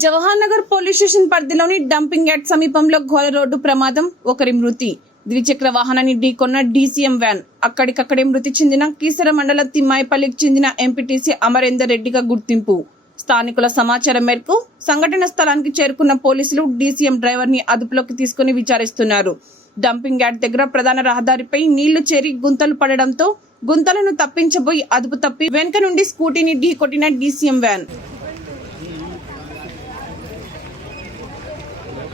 Jawahar Nagar police station పరిధిలోని dumping yard సమీపంలో ఘోర రోడ్డు ప్రమాదం ఒకరి మృతి. ద్విచక్ర వాహనాన్ని ఢీకొన్న డీసీఎం వ్యాన్. అక్కడికక్కడే మృతి చెందిన కీసర మండల తిమ్మాయిపల్లికి చెందిన ఎంపీటీసీ అమరేందర్ రెడ్డిగా గుర్తింపు. స్థానికుల సమాచారం మేరకు సంఘటన స్థలానికి చేరుకున్న పోలీసులు డీసీఎం డ్రైవర్ని అదుపులోకి తీసుకుని విచారిస్తున్నారు. డంపింగ్ యార్డ్ దగ్గర ప్రధాన రహదారిపై నీళ్ళు చేరి గుంతలు పడడంతో గుంతలను తప్పించబోయి అదుపు తప్పి వెనుక నుండి స్కూటీని ఢీకొట్టిన డీసీఎం వ్యాన్.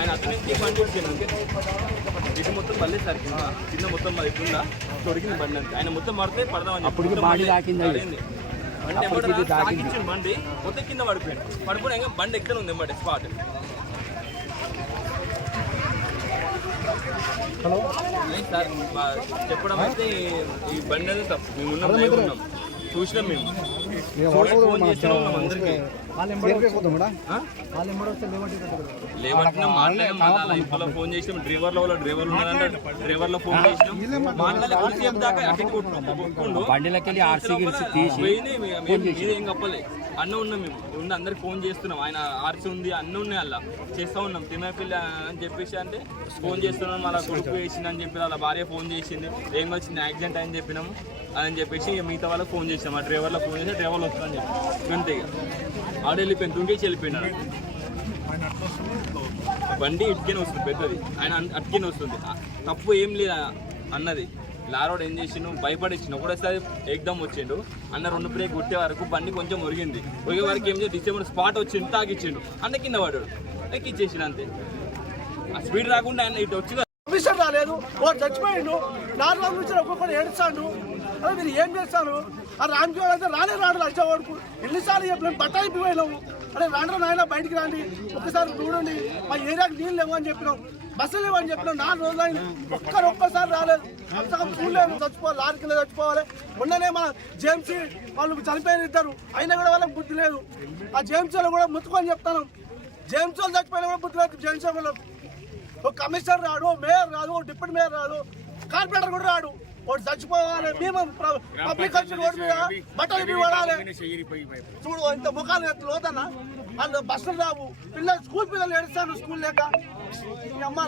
ఆయన అతని నుంచి బండి తిన్నాం ఇటు మొత్తం మళ్ళీ సార్ కింద కింద మొత్తం మరి కింద దొరికింది బండి అంతే. ఆయన మొత్తం పడదామని అప్పటికి బాడీ బండి తాకింది అది. పడింది. బండి ఎమ్మటే తాకించిన బండి మొత్తం కింద పడిపోయింది. పడిపోయినా బండి ఎక్కడ ఉంది ఎమ్మటే స్పాట్. లేదు సార్ చెప్పడం అయితే ఈ బండి అనేది తప్పు. మేము ఉన్నాం ఉన్నాం. చూసినాం మేము? లేవట్టినా మాట్లాడే ఫోన్ చేసినాం. డ్రైవర్లో డ్రైవర్ డ్రైవర్లో ఫోన్ చేసినాం. మాట్లాడే దాకా అటు కొట్టుకుంటూ బండిలోకి వెళ్ళి ఆర్సీ తీసి ఏం అన్న ఉన్నాం మేము. ఉండి అందరికి ఫోన్ చేస్తున్నాం. ఆయన ఆర్చి ఉంది అన్న ఉన్నాయి అలా. చేస్తా ఉన్నాం. తిమ్మపిల్లి అని చెప్పేసి అంటే ఫోన్ చేస్తున్నాం అలా కొడుకు వేసింది అని చెప్పి వాళ్ళ భార్య ఫోన్ చేసింది. ఏం వచ్చింది? యాక్సిడెంట్ అని చెప్పినాము. అని చెప్పేసి ఇక మిగతా వాళ్ళకి ఫోన్ చేసాం ఆ డ్రైవర్లో ఫోన్ చేసి డ్రైవర్లు వస్తుందని చెప్పి. అంతే ఇక. ఆడ వెళ్ళిపోయింది తుంగేసి వెళ్ళిపోయినాడు. బండి ఇటుకనే వస్తుంది పెద్దది. ఆయన అన్- అటుకనే వస్తుంది. తప్పు ఏం లేదు అన్నది. లారోడ్ ఏం చేసిండు? భయపడిచ్చిండు ఒకటేసారి ఎగ్దమ్ వచ్చిండు. అన్న రెండు బ్రేక్ కొట్టే వరకు బండి కొంచెం ఒరిగింది. ఒరిగే వరకు ఏం చేసి డిసేబుల్ స్పాట్ వచ్చిండు తాగిచ్చిండు అన్న కింద పడాడు ఎక్కిచ్చేసిండు అంతే. ఆ స్పీడ్ రాకుండా ఆయన ఇటు వచ్చి కమిషన్ రాలేదు. వాడు చచ్చిపోయిండు. నాలుగు రోజుల నుంచి ఒక్కొక్కరు ఏడుస్తాడు. అదే మీరు ఏం చేస్తారు? ఆ రామ్జోడ్ అయితే రానే రాడు లచ్చవాడుకు ఎన్నిసార్లు చెప్పలేము బట్టాయి పోయినాము. అరే రాండ్రా నాయన బయటికి రాండి. ఒక్కసారి చూడండి. మా ఏరియాకి నీళ్ళు లేవు అని చెప్పినాం. బస్సులు లేవు అని నాలుగు రోజులు అయింది ఒక్కరు ఒక్కసారి రాలేదు. అంతగా చూడలేదు. చచ్చిపోవాలి. లారీ కింద చచ్చిపోవాలి. మొన్ననే మా జేమ్సీ వాళ్ళు చనిపోయిన ఇద్దరు. అయినా కూడా వాళ్ళకి బుద్ధి లేదు. ఆ జేమ్సీలో కూడా ముత్తుకొని చెప్తాను జేమ్స్ వాళ్ళు చచ్చిపోయినా కూడా బుద్ధి లేదు. జేమ్స్ వాళ్ళకు ఒక కమిషనర్ రాడు ఓ మేయర్ రాదు ఓ డిప్యూటీ మేయర్ రాదు కార్పొరేటర్ కూడా రాడు. వాడు చచ్చిపోవాలి. మేము పబ్లిక్ వచ్చి రోడ్డు మీద బట్టలు ఇవి వాడాలి చూడు ఇంత ముఖాలు ఎత్తు లోతన్నా వాళ్ళు బస్సులు రావు. పిల్లలు స్కూల్ పిల్లలు ఏడుస్తాను స్కూల్ లేక. అమ్మ